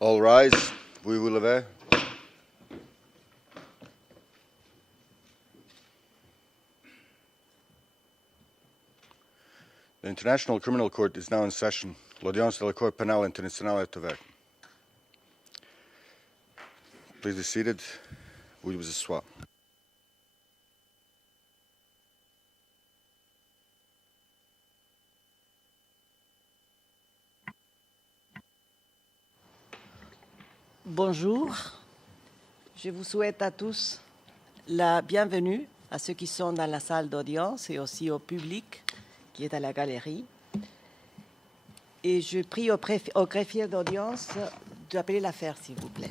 All rise. Vous vous levez. The International Criminal Court is now in session. L'audience de la Cour pénale internationale est ouverte. Please be seated. Vous vous asseoir. Bonjour, je vous souhaite à tous la bienvenue, à ceux qui sont dans la salle d'audience et aussi au public qui est à la galerie. Et je prie au greffier d'audience d'appeler l'affaire, s'il vous plaît.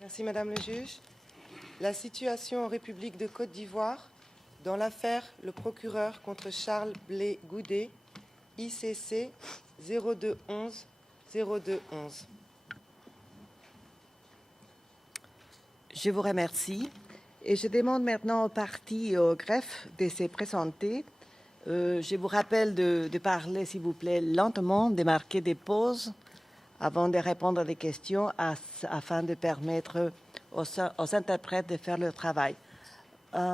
Merci Madame le juge. La situation en République de Côte d'Ivoire dans l'affaire le procureur contre Charles Blé Goudet, ICC 0211 0211. Je vous remercie et je demande maintenant aux parties et au greffe de se présenter. Je vous rappelle de parler, s'il vous plaît, lentement, de marquer des pauses avant de répondre à des questions afin de permettre aux interprètes de faire leur travail.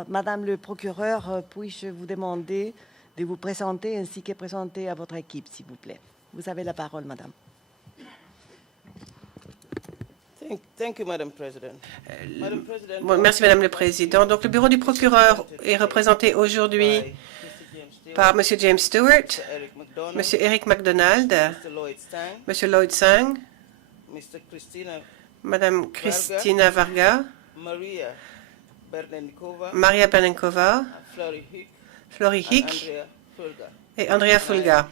Madame le procureur, puis-je vous demander de vous présenter ainsi que présenter à votre équipe, s'il vous plaît. Vous avez la parole, madame. Thank you, Madam President. Merci, Madame le Président. Donc, le bureau du procureur est représenté aujourd'hui par M. James Stewart, M. Eric MacDonald, M. Lloyd Sang, Mme Christina Varga, Maria Bernenkova, Flori Hick et Andrea Fulga.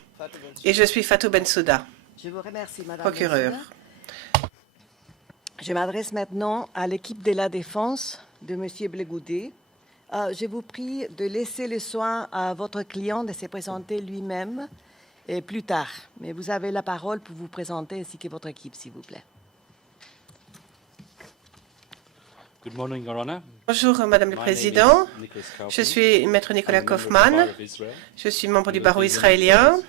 Et je suis Fatou Bensouda, Je vous remercie, madame. procureur. Je m'adresse maintenant à l'équipe de la défense de M. Blé Goudet. Je vous prie de laisser le soin à votre client de se présenter lui-même plus tard. Mais vous avez la parole pour vous présenter ainsi que votre équipe, s'il vous plaît. Good morning, Your Honor. Bonjour, Madame le Président. Je suis Maître Nicolas Kaufmann. Je suis membre du barreau israélien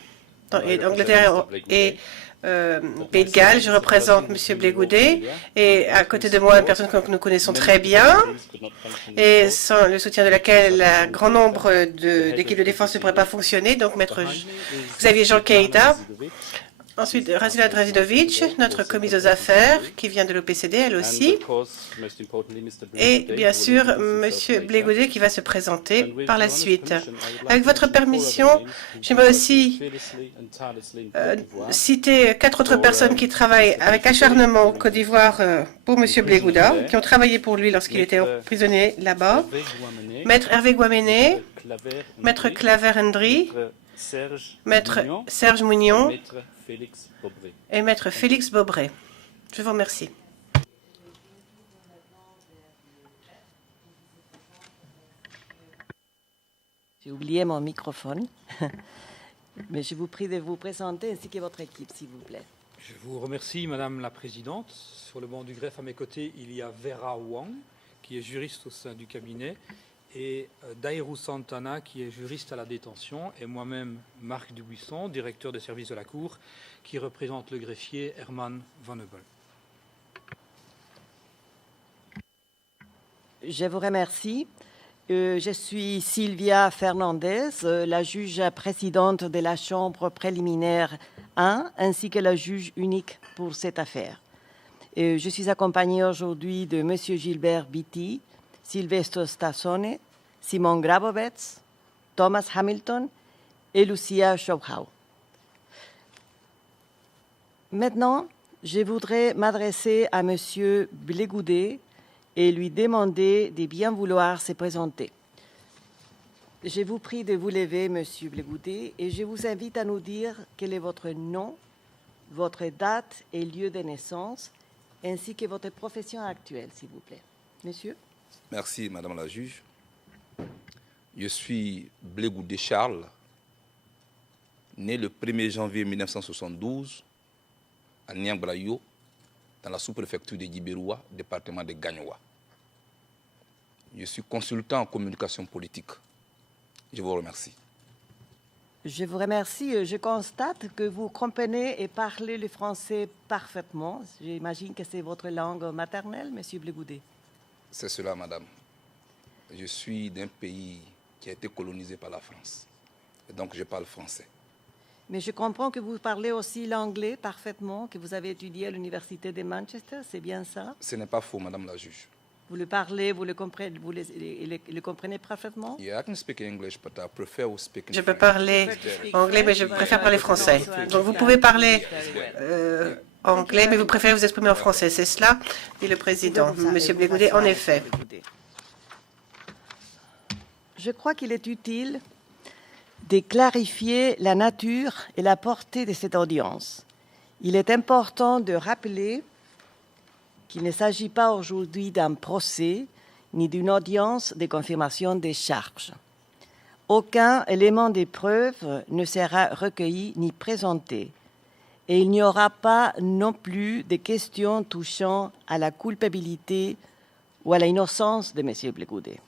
d'Angleterre et Pays de Galles. Je représente M. Blé Goudet et à côté de moi, une personne que nous connaissons très bien et sans le soutien de laquelle un grand nombre d'équipes de défense ne pourraient pas fonctionner. Donc, Maître Xavier Jean Keïta. Ensuite, Razila Drazidovic, notre commise aux affaires, qui vient de l'OPCD, elle aussi. Et bien sûr, M. Blé Goudet, qui va se présenter par la suite. Avec votre permission, j'aimerais aussi citer 4 autres personnes qui travaillent avec acharnement en Côte d'Ivoire pour M. Blé Goudet, qui ont travaillé pour lui lorsqu'il était prisonnier là-bas. Maître Hervé Guaméné, Maître Claver Hendry, Maître Serge Mougnon et Maître Félix Bobré. Je vous remercie. J'ai oublié mon microphone, mais je vous prie de vous présenter ainsi que votre équipe, s'il vous plaît. Je vous remercie, Madame la Présidente. Sur le banc du greffe à mes côtés, il y a Vera Wang, qui est juriste au sein du cabinet, et Dairou Santana, qui est juriste à la détention, et moi-même, Marc Dubuisson, directeur des services de la Cour, qui représente le greffier Herman Van Eubel. Je vous remercie. Je suis Sylvia Fernandez, la juge présidente de la Chambre préliminaire 1, ainsi que la juge unique pour cette affaire. Je suis accompagnée aujourd'hui de M. Gilbert Beatty, Silvestro Stassone, Simon Grabovets, Thomas Hamilton et Lucia Schobhau. Maintenant, je voudrais m'adresser à M. Blé Goudet et lui demander de bien vouloir se présenter. Je vous prie de vous lever, M. Blé Goudet, et je vous invite à nous dire quel est votre nom, votre date et lieu de naissance, ainsi que votre profession actuelle, s'il vous plaît. Monsieur? Merci, Madame la juge. Je suis Blé Goudet Charles, né le 1er janvier 1972 à Niambrayo, dans la sous-préfecture de Djiberoua, département de Gagnoua. Je suis consultant en communication politique. Je vous remercie. Je vous remercie. Je constate que vous comprenez et parlez le français parfaitement. J'imagine que c'est votre langue maternelle, Monsieur Blégoudet. C'est cela, madame. Je suis d'un pays qui a été colonisé par la France. Et donc, je parle français. Mais je comprends que vous parlez aussi l'anglais parfaitement, que vous avez étudié à l'Université de Manchester, c'est bien ça? Ce n'est pas faux, madame la juge. Vous le parlez, vous le comprenez, vous le comprenez parfaitement? Yeah, I can speak English, but I prefer to speak in Je peux French. parler anglais, mais je préfère parler français. Donc vous pouvez parler anglais, mais vous préférez vous exprimer en français. C'est cela, dit le président. Monsieur Blégoudet, en effet. Je crois qu'il est utile de clarifier la nature et la portée de cette audience. Il est important de rappeler qu'il ne s'agit pas aujourd'hui d'un procès ni d'une audience de confirmation des charges. Aucun élément de preuve ne sera recueilli ni présenté, et il n'y aura pas non plus de questions touchant à la culpabilité ou à l'innocence de M. Blégoudet.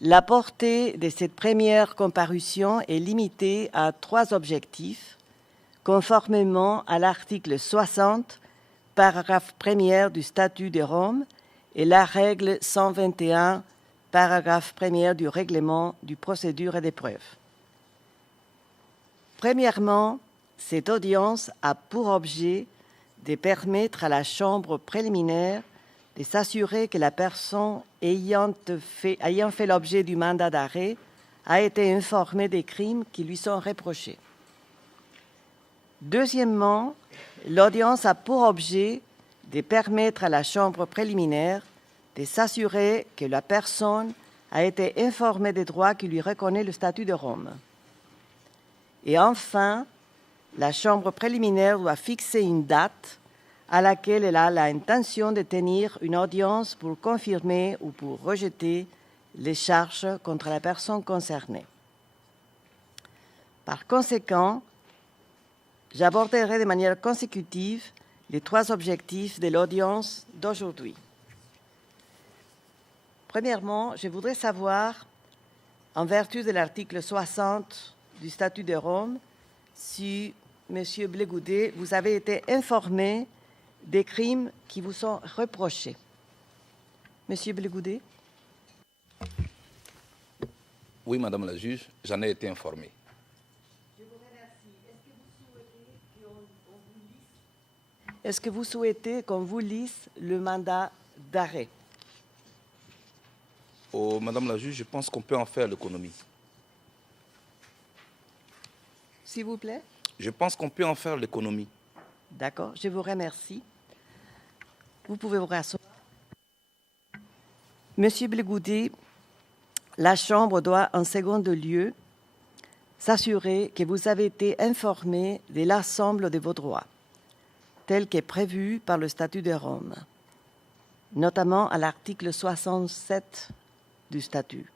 La portée de cette première comparution est limitée à 3 objectifs, conformément à l'article 60, paragraphe 1er du statut de Rome et la règle 121, paragraphe 1er du règlement du procédure et des preuves. Premièrement, cette audience a pour objet de permettre à la chambre préliminaire de s'assurer que la personne ayant fait l'objet du mandat d'arrêt a été informée des crimes qui lui sont reprochés. Deuxièmement, l'audience a pour objet de permettre à la chambre préliminaire de s'assurer que la personne a été informée des droits qui lui reconnaît le statut de Rome. Et enfin, la chambre préliminaire doit fixer une date à laquelle elle a l'intention de tenir une audience pour confirmer ou pour rejeter les charges contre la personne concernée. Par conséquent, j'aborderai de manière consécutive les 3 objectifs de l'audience d'aujourd'hui. Premièrement, je voudrais savoir, en vertu de l'article 60 du statut de Rome, si, M. Blégoudet, vous avez été informé des crimes qui vous sont reprochés. Monsieur Blégoudet? Oui, madame la juge, j'en ai été informé. Je vous remercie. Est-ce que vous souhaitez qu'on vous lise le mandat d'arrêt? Oh, madame la juge, je pense qu'on peut en faire l'économie. S'il vous plaît. Je pense qu'on peut en faire l'économie. D'accord, je vous remercie. Vous pouvez vous rasseoir. Monsieur Blégoudet, la Chambre doit en second lieu s'assurer que vous avez été informé de l'ensemble de vos droits, tel qu'est prévu par le statut de Rome, notamment à l'article 67 du statut.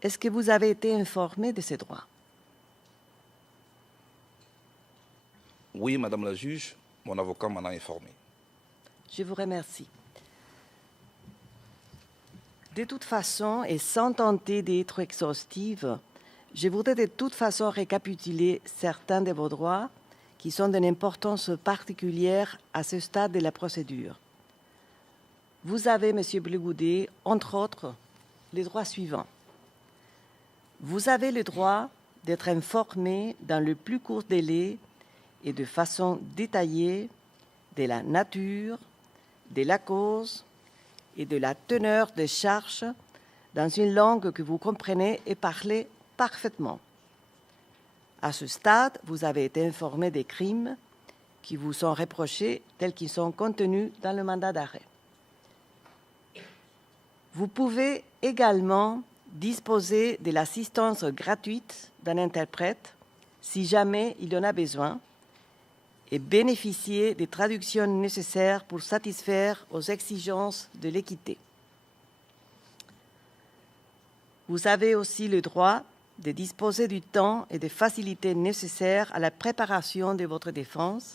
Est-ce que vous avez été informé de ces droits? Oui, madame la juge, mon avocat m'en a informé. Je vous remercie. De toute façon, et sans tenter d'être exhaustive, je voudrais de toute façon récapituler certains de vos droits qui sont d'une importance particulière à ce stade de la procédure. Vous avez, Monsieur Blégoudet, entre autres, les droits suivants. Vous avez le droit d'être informé dans le plus court délai et de façon détaillée de la nature, de la cause et de la teneur des charges dans une langue que vous comprenez et parlez parfaitement. À ce stade, vous avez été informé des crimes qui vous sont reprochés tels qu'ils sont contenus dans le mandat d'arrêt. Vous pouvez également disposer de l'assistance gratuite d'un interprète si jamais il en a besoin et bénéficier des traductions nécessaires pour satisfaire aux exigences de l'équité. Vous avez aussi le droit de disposer du temps et des facilités nécessaires à la préparation de votre défense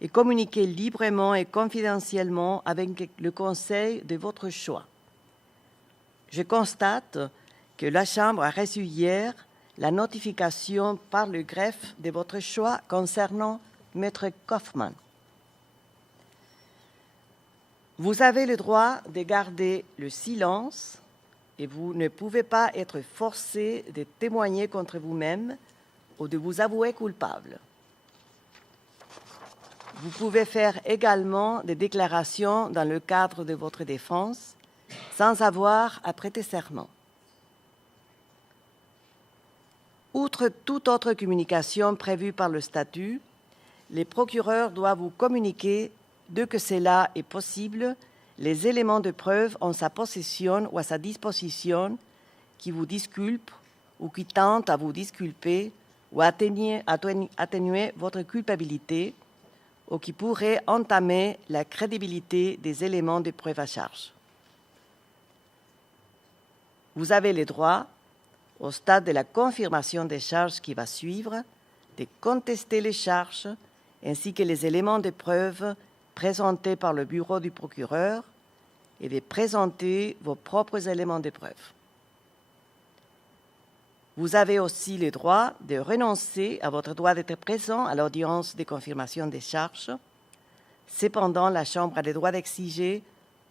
et communiquer librement et confidentiellement avec le conseil de votre choix. Je constate que la Chambre a reçu hier la notification par le greffe de votre choix concernant Maître Kaufmann. Vous avez le droit de garder le silence et vous ne pouvez pas être forcé de témoigner contre vous-même ou de vous avouer coupable. Vous pouvez faire également des déclarations dans le cadre de votre défense sans avoir à prêter serment. Outre toute autre communication prévue par le statut, les procureurs doivent vous communiquer, dès que cela est possible, les éléments de preuve en sa possession ou à sa disposition qui vous disculpent ou qui tentent à vous disculper ou atténuer votre culpabilité ou qui pourraient entamer la crédibilité des éléments de preuve à charge. Vous avez le droit, au stade de la confirmation des charges qui va suivre, de contester les charges ainsi que les éléments de preuve présentés par le bureau du procureur et de présenter vos propres éléments de preuve. Vous avez aussi le droit de renoncer à votre droit d'être présent à l'audience de confirmation des charges. Cependant, la Chambre a le droit d'exiger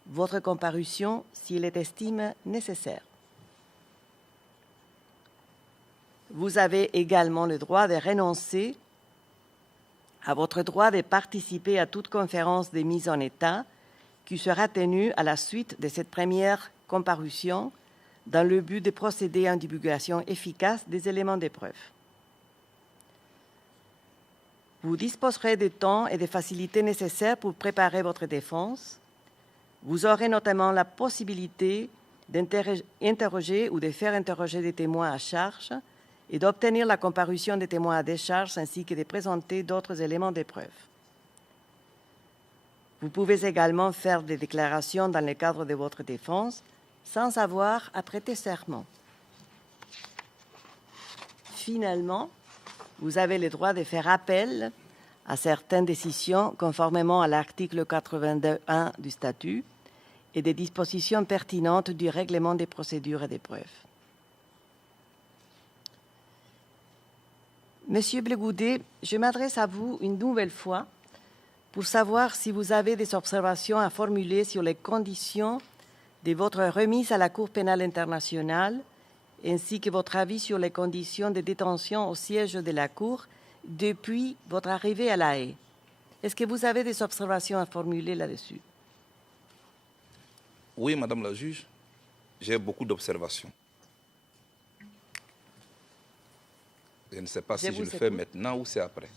votre comparution si elle estime nécessaire. Vous avez également le droit de renoncer à votre droit de participer à toute conférence de mise en état qui sera tenue à la suite de cette première comparution dans le but de procéder à une divulgation efficace des éléments de preuve. Vous disposerez de temps et des facilités nécessaires pour préparer votre défense. Vous aurez notamment la possibilité d'interroger ou de faire interroger des témoins à charge et d'obtenir la comparution des témoins à décharge ainsi que de présenter d'autres éléments de preuve. Vous pouvez également faire des déclarations dans le cadre de votre défense sans avoir à prêter serment. Finalement, vous avez le droit de faire appel à certaines décisions conformément à l'article 82.1 du statut et des dispositions pertinentes du règlement des procédures et des preuves. Monsieur Blegoudé, je m'adresse à vous une nouvelle fois pour savoir si vous avez des observations à formuler sur les conditions de votre remise à la Cour pénale internationale, ainsi que votre avis sur les conditions de détention au siège de la Cour depuis votre arrivée à La Haye. Est-ce que vous avez des observations à formuler là-dessus? Oui, Madame la juge, j'ai beaucoup d'observations. Je ne sais pas si je le fais maintenant ou c'est après.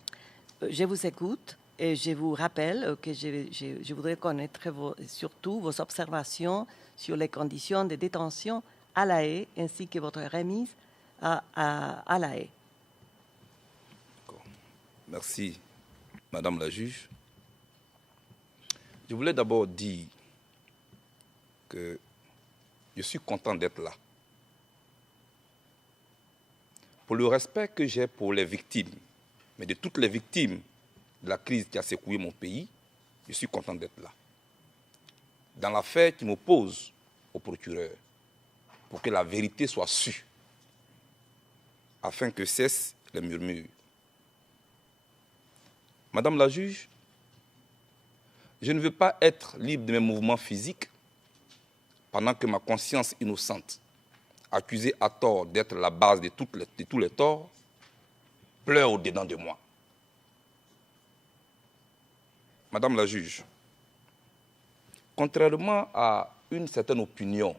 Je vous écoute et je vous rappelle que je voudrais connaître surtout vos observations sur les conditions de détention à La Haye ainsi que votre remise à La Haye. Merci, Madame la juge. Je voulais d'abord dire que je suis content d'être là. Pour le respect que j'ai pour les victimes, mais de toutes les victimes de la crise qui a secoué mon pays, je suis content d'être là. Dans l'affaire qui m'oppose au procureur, pour que la vérité soit sue, afin que cessent les murmures. Madame la juge, je ne veux pas être libre de mes mouvements physiques pendant que ma conscience innocente, accusée à tort d'être la base de tous les torts, pleure au-dedans de moi. Madame la juge, contrairement à une certaine opinion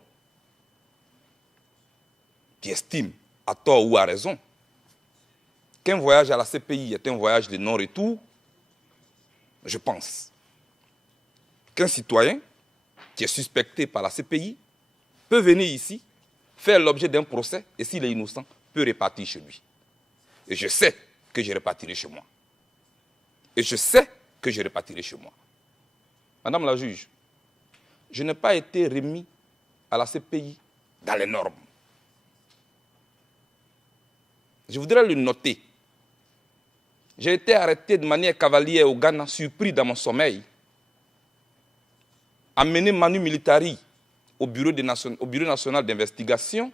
qui estime, à tort ou à raison, qu'un voyage à la CPI est un voyage de non-retour, je pense qu'un citoyen qui est suspecté par la CPI peut venir ici, faire l'objet d'un procès, et s'il est innocent, peut repartir chez lui. Et je sais que je repartirai chez moi. Et je sais que je repartirai chez moi. Madame la juge, je n'ai pas été remis à la CPI dans les normes. Je voudrais le noter. J'ai été arrêté de manière cavalière au Ghana, surpris dans mon sommeil, amené manu militari au Bureau national d'investigation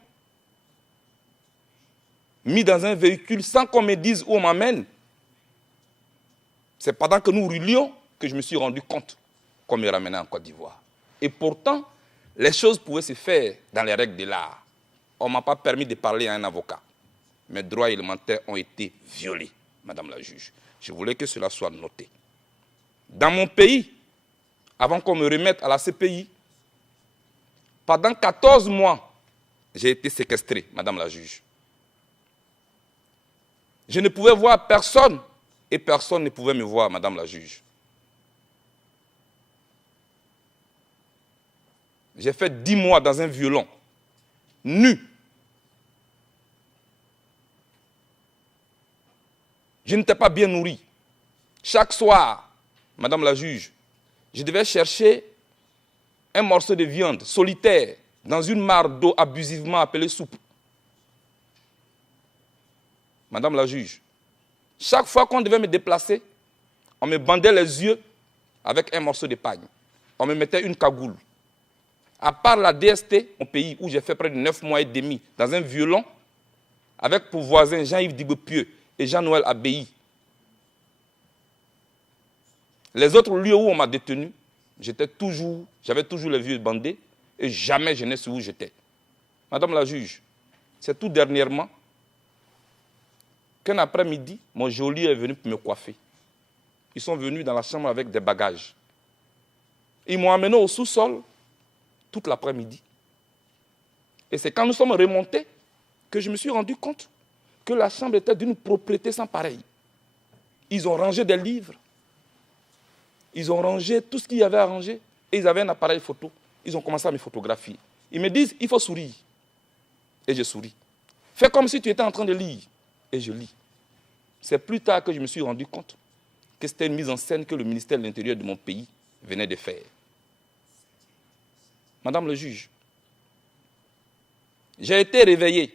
mis dans un véhicule sans qu'on me dise où on m'amène. C'est pendant que nous roulions que je me suis rendu compte qu'on me ramenait en Côte d'Ivoire. Et pourtant, les choses pouvaient se faire dans les règles de l'art. On ne m'a pas permis de parler à un avocat. Mes droits élémentaires ont été violés, Madame la juge. Je voulais que cela soit noté. Dans mon pays, avant qu'on me remette à la CPI, pendant 14 mois, j'ai été séquestré, Madame la juge. Je ne pouvais voir personne et personne ne pouvait me voir, Madame la juge. J'ai fait 10 mois dans un violon, nu. Je n'étais pas bien nourri. Chaque soir, Madame la juge, je devais chercher un morceau de viande solitaire dans une mare d'eau abusivement appelée soupe. Madame la juge, chaque fois qu'on devait me déplacer, on me bandait les yeux avec un morceau de pagne. On me mettait une cagoule. À part la DST, mon pays où j'ai fait près de 9 mois et demi dans un violon, avec pour voisins Jean-Yves Diboupieux et Jean-Noël Abbaye. Les autres lieux où on m'a détenu, j'avais toujours les yeux bandés et jamais je n'ai su où j'étais. Madame la juge, c'est tout dernièrement qu'un après-midi, mon geôlier est venu pour me coiffer. Ils sont venus dans la chambre avec des bagages. Ils m'ont amené au sous-sol toute l'après-midi. Et c'est quand nous sommes remontés que je me suis rendu compte que la chambre était d'une propreté sans pareil. Ils ont rangé des livres. Ils ont rangé tout ce qu'il y avait à ranger. Et ils avaient un appareil photo. Ils ont commencé à me photographier. Ils me disent, il faut sourire. Et je souris. Fais comme si tu étais en train de lire. Et je lis. C'est plus tard que je me suis rendu compte que c'était une mise en scène que le ministère de l'Intérieur de mon pays venait de faire. Madame le juge, j'ai été réveillé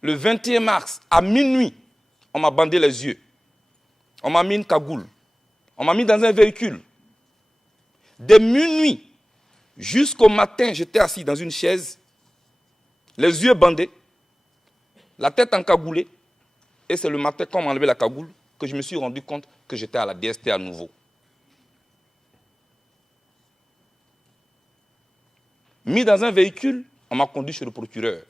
le 21 mars à minuit. On m'a bandé les yeux. On m'a mis une cagoule. On m'a mis dans un véhicule. De minuit jusqu'au matin, j'étais assis dans une chaise, les yeux bandés, la tête encagoulée. Et c'est le matin, quand on m'a enlevé la cagoule, que je me suis rendu compte que j'étais à la DST à nouveau. Mis dans un véhicule, on m'a conduit chez le procureur.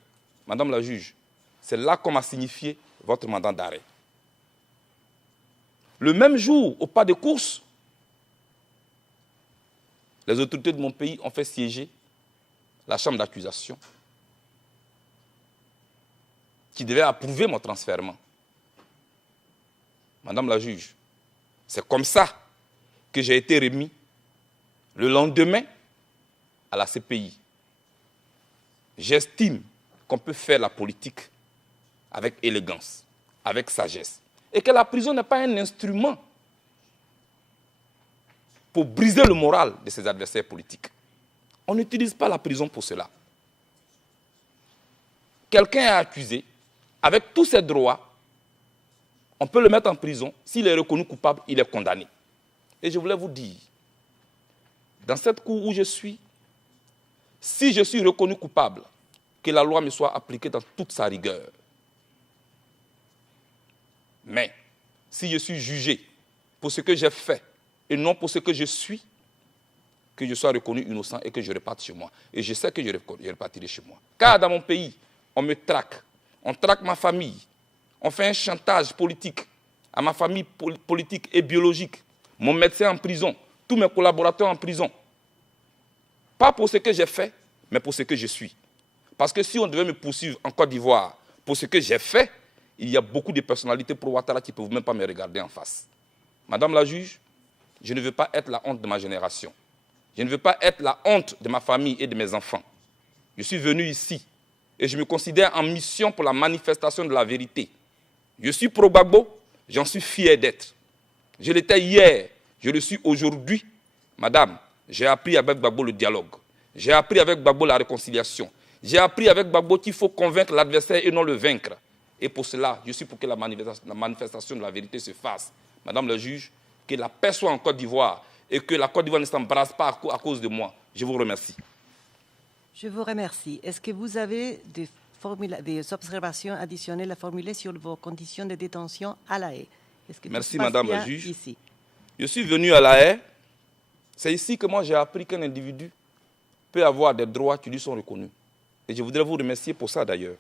Madame la juge, c'est là qu'on m'a signifié votre mandat d'arrêt. Le même jour, au pas de course, les autorités de mon pays ont fait siéger la chambre d'accusation qui devait approuver mon transfèrement. Madame la juge, c'est comme ça que j'ai été remis le lendemain à la CPI. J'estime qu'on peut faire la politique avec élégance, avec sagesse, et que la prison n'est pas un instrument pour briser le moral de ses adversaires politiques. On n'utilise pas la prison pour cela. Quelqu'un est accusé, avec tous ses droits, on peut le mettre en prison. S'il est reconnu coupable, il est condamné. Et je voulais vous dire, dans cette cour où je suis, si je suis reconnu coupable, que la loi me soit appliquée dans toute sa rigueur. Mais si je suis jugé pour ce que j'ai fait et non pour ce que je suis, que je sois reconnu innocent et que je reparte chez moi. Et je sais que je repartirai chez moi. Car dans mon pays, on me traque. On traque ma famille. On fait un chantage politique à ma famille politique et biologique. Mon médecin en prison. Tous mes collaborateurs en prison. Pas pour ce que j'ai fait, mais pour ce que je suis. Parce que si on devait me poursuivre en Côte d'Ivoire pour ce que j'ai fait, il y a beaucoup de personnalités pro Ouattara qui ne peuvent même pas me regarder en face. Madame la juge, je ne veux pas être la honte de ma génération. Je ne veux pas être la honte de ma famille et de mes enfants. Je suis venu ici et je me considère en mission pour la manifestation de la vérité. Je suis pro-Gbagbo, j'en suis fier d'être. Je l'étais hier, je le suis aujourd'hui. Madame, j'ai appris avec Gbagbo le dialogue. J'ai appris avec Gbagbo la réconciliation. J'ai appris avec Gbagbo qu'il faut convaincre l'adversaire et non le vaincre. Et pour cela, je suis pour que la manifestation de la vérité se fasse. Madame le juge, que la paix soit en Côte d'Ivoire et que la Côte d'Ivoire ne s'embrasse pas à cause de moi. Je vous remercie. Je vous remercie. Est-ce que vous avez des des observations additionnelles à formuler sur vos conditions de détention à La Haye. Est-ce que tout Merci, se passe Madame la bien juge. ici? Je suis venu à La Haye. C'est ici que moi j'ai appris qu'un individu peut avoir des droits qui lui sont reconnus. Et je voudrais vous remercier pour ça d'ailleurs.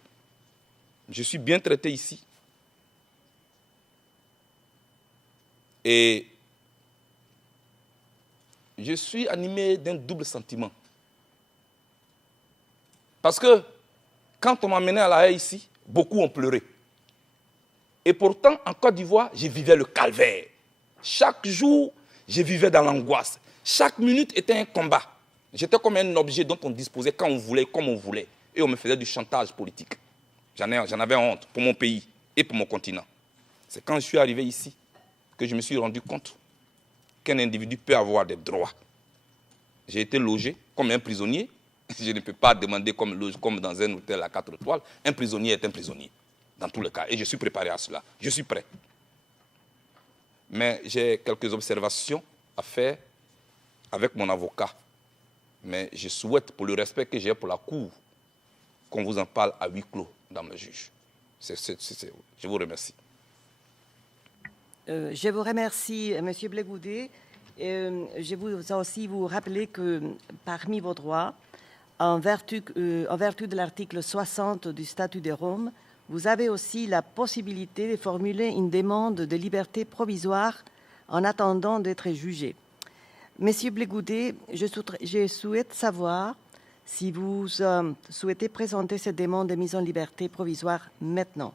Je suis bien traité ici. Et je suis animé d'un double sentiment. Parce que quand on m'a mené à La Haye ici, beaucoup ont pleuré. Et pourtant, en Côte d'Ivoire, je vivais le calvaire. Chaque jour, je vivais dans l'angoisse. Chaque minute était un combat. J'étais comme un objet dont on disposait quand on voulait, comme on voulait. Et on me faisait du chantage politique. J'en avais honte pour mon pays et pour mon continent. C'est quand je suis arrivé ici que je me suis rendu compte qu'un individu peut avoir des droits. J'ai été logé comme un prisonnier. Je ne peux pas demander comme dans un hôtel à 4 étoiles. Un prisonnier est un prisonnier, dans tous les cas. Et je suis préparé à cela. Je suis prêt. Mais j'ai quelques observations à faire avec mon avocat. Mais je souhaite, pour le respect que j'ai pour la Cour, qu'on vous en parle à huis clos, Madame la juge. Je vous remercie. Je vous remercie, M. Blé-Goudet. Je vous aussi vous rappeler que parmi vos droits, en vertu de l'article 60 du Statut de Rome, vous avez aussi la possibilité de formuler une demande de liberté provisoire en attendant d'être jugé. Monsieur Blé-Goudet, je souhaite savoir si vous souhaitez présenter cette demande de mise en liberté provisoire maintenant.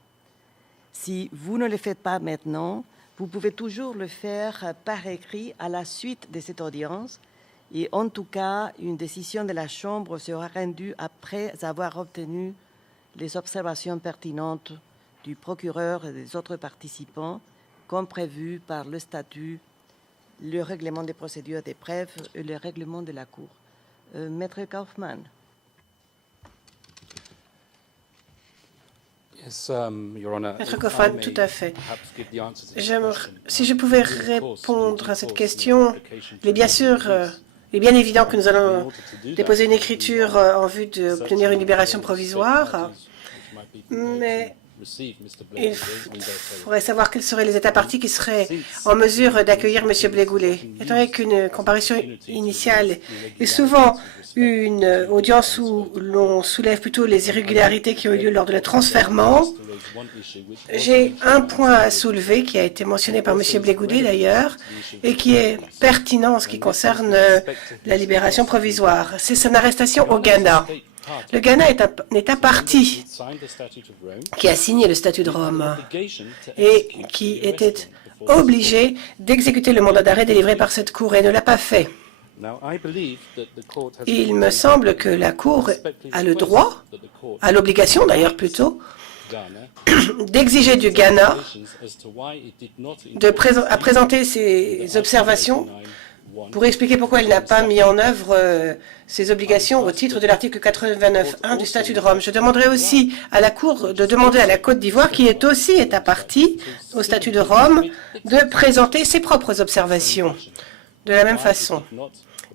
Si vous ne le faites pas maintenant, vous pouvez toujours le faire par écrit à la suite de cette audience. Et en tout cas, une décision de la Chambre sera rendue après avoir obtenu les observations pertinentes du procureur et des autres participants, comme prévu par le statut, le règlement des procédures des preuves et le règlement de la Cour. Maître Kaufmann. Maître Kaufmann, tout à fait. Si je pouvais répondre à cette question, il est bien évident que nous allons déposer une écriture en vue d'obtenir une libération provisoire, mais il faudrait savoir quelles seraient les États parties qui seraient en mesure d'accueillir M. Blé-Goudet. Étant donné qu'une comparution initiale est souvent une audience où l'on soulève plutôt les irrégularités qui ont eu lieu lors de le transfèrement, j'ai un point à soulever qui a été mentionné par M. Blé-Goudet d'ailleurs et qui est pertinent en ce qui concerne la libération provisoire. C'est son arrestation au Ghana. Le Ghana est un État partie qui a signé le statut de Rome et qui était obligé d'exécuter le mandat d'arrêt délivré par cette Cour et ne l'a pas fait. Il me semble que la Cour a le droit, a l'obligation d'ailleurs plutôt, d'exiger du Ghana de présenter ses observations pour expliquer pourquoi il n'a pas mis en œuvre ses obligations au titre de l'article 89.1 du statut de Rome. Je demanderai aussi à la Cour de demander à la Côte d'Ivoire, qui est aussi État partie au statut de Rome, de présenter ses propres observations de la même façon,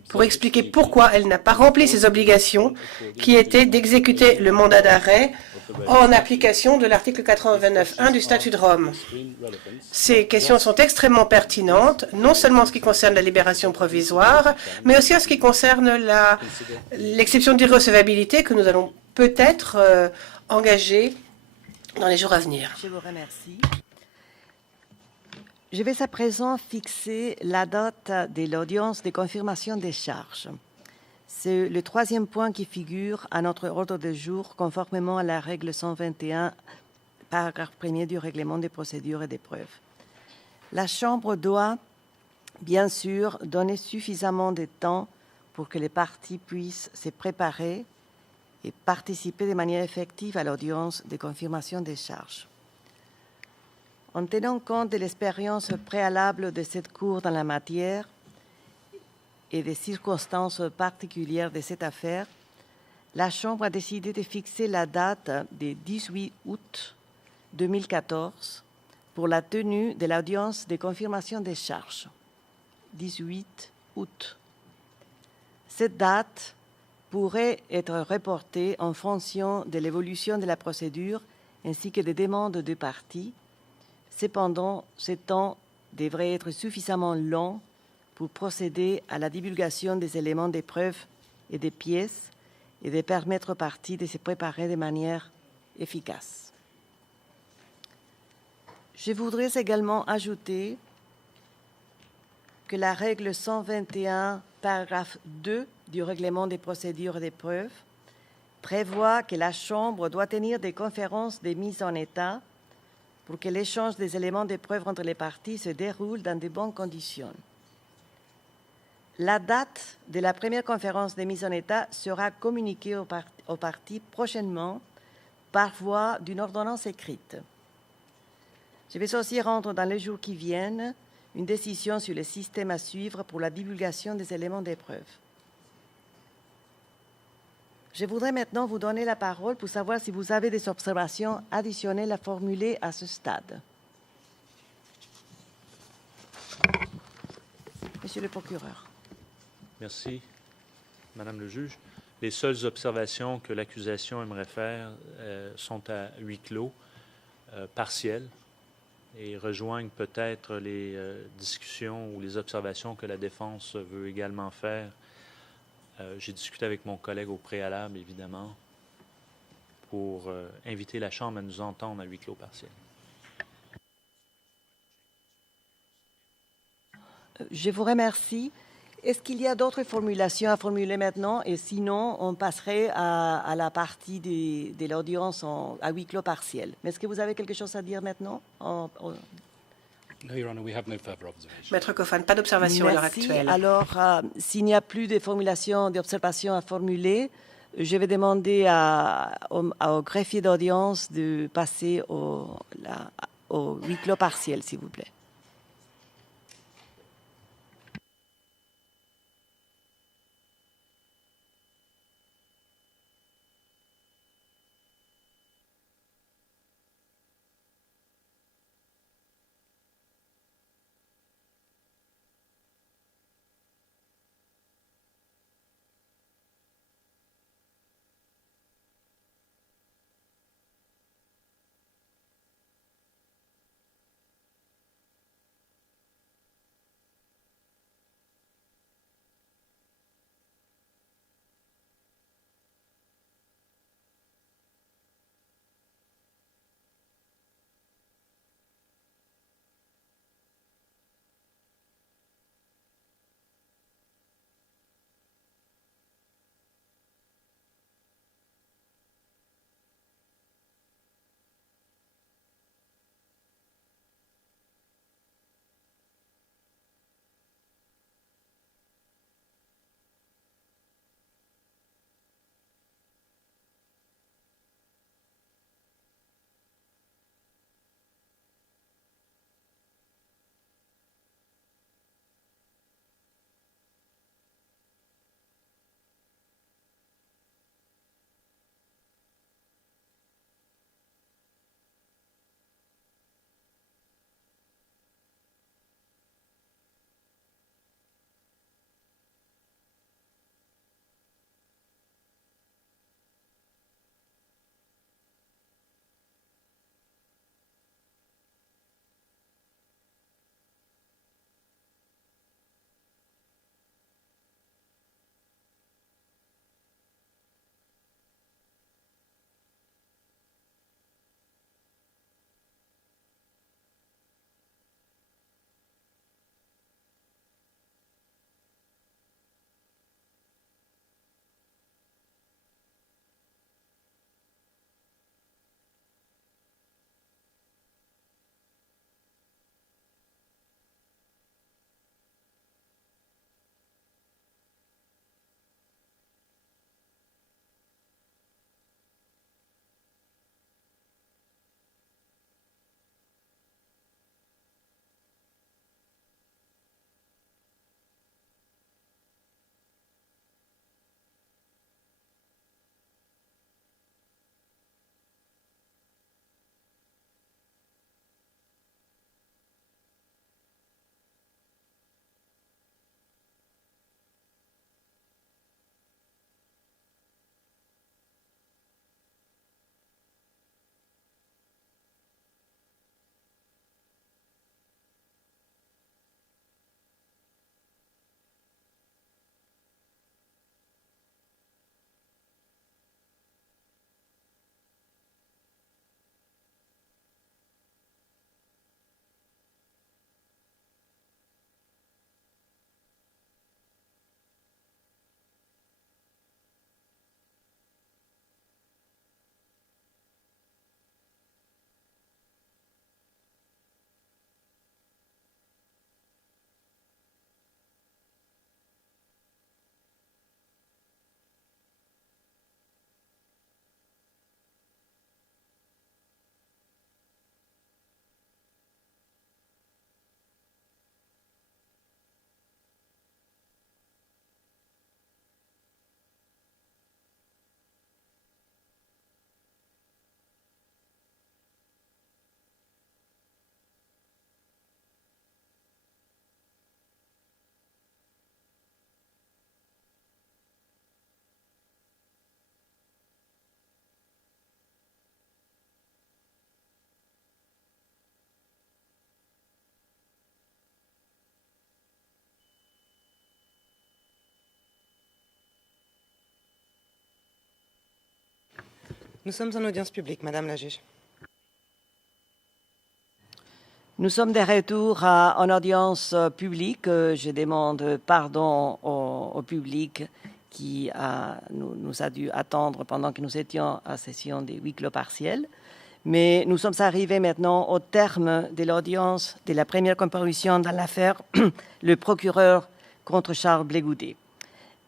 pour expliquer pourquoi elle n'a pas rempli ses obligations, qui étaient d'exécuter le mandat d'arrêt en application de l'article 89.1 du statut de Rome. Ces questions sont extrêmement pertinentes, non seulement en ce qui concerne la libération provisoire, mais aussi en ce qui concerne l'exception d'irrecevabilité que nous allons peut-être engager dans les jours à venir. Je vous remercie. Je vais à présent fixer la date de l'audience de confirmation des charges. C'est le troisième point qui figure à notre ordre du jour, conformément à la règle 121, paragraphe 1er du règlement des procédures et des preuves. La Chambre doit, bien sûr, donner suffisamment de temps pour que les parties puissent se préparer et participer de manière effective à l'audience de confirmation des charges. En tenant compte de l'expérience préalable de cette Cour dans la matière et des circonstances particulières de cette affaire, la Chambre a décidé de fixer la date du 18 août 2014 pour la tenue de l'audience de confirmation des charges. 18 août. Cette date pourrait être reporté en fonction de l'évolution de la procédure ainsi que des demandes de parties. Cependant, ce temps devrait être suffisamment long pour procéder à la divulgation des éléments des preuves et des pièces et de permettre aux parties de se préparer de manière efficace. Je voudrais également ajouter que la règle 121, paragraphe 2 du règlement des procédures des preuves prévoit que la Chambre doit tenir des conférences de mise en état pour que l'échange des éléments de preuve entre les parties se déroule dans de bonnes conditions. La date de la première conférence de mise en état sera communiquée aux parties prochainement par voie d'une ordonnance écrite. Je vais aussi rendre dans les jours qui viennent une décision sur le système à suivre pour la divulgation des éléments des preuves. Je voudrais maintenant vous donner la parole pour savoir si vous avez des observations additionnelles à formuler à ce stade. Monsieur le procureur. Merci, Madame le juge. Les seules observations que l'accusation aimerait faire sont à huis clos, partiels, et rejoignent peut-être les discussions ou les observations que la défense veut également faire. J'ai discuté avec mon collègue au préalable, évidemment, pour inviter la Chambre à nous entendre à huis clos partiel. Je vous remercie. Est-ce qu'il y a d'autres formulations à formuler maintenant? Et sinon, on passerait à la partie de l'audience à huis clos partiel. Mais est-ce que vous avez quelque chose à dire maintenant? No, Your Honor, we have no further observation. Maître Kofan, pas d'observation à l'heure Merci. actuelle. Alors, s'il n'y a plus de formulations, d'observations à formuler, je vais demander au greffier d'audience de passer au huis clos partiel, s'il vous plaît. Nous sommes en audience publique, Madame la juge. Nous sommes de retour en audience publique. Je demande pardon au public qui nous a dû attendre pendant que nous étions en session de huis clos partiel. Mais nous sommes arrivés maintenant au terme de l'audience de la première comparution dans l'affaire le procureur contre Charles Blé Goudet.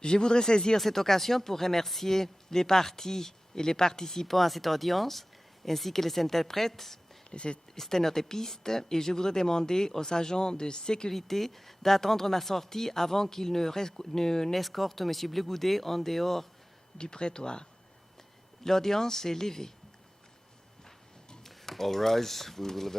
Je voudrais saisir cette occasion pour remercier les parties et les participants à cette audience, ainsi que les interprètes, les sténotypistes, et je voudrais demander aux agents de sécurité d'attendre ma sortie avant qu'ils n'escortent M. Blé Goudet en dehors du prétoire. L'audience est levée. All rise. We will